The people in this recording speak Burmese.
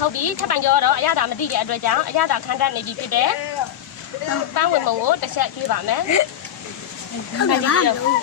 ဟုတ်ပြီထပ်ပံကြောတော့အရသာမသိတဲ့အတွက်ကြောင့်အရသာခံတတ်နေပြီဖြစ်တယ်ပန်းဝင်မုံကိုတစ်ချက်ကျွေးပါမယ်ဟုတ်ပါဘူး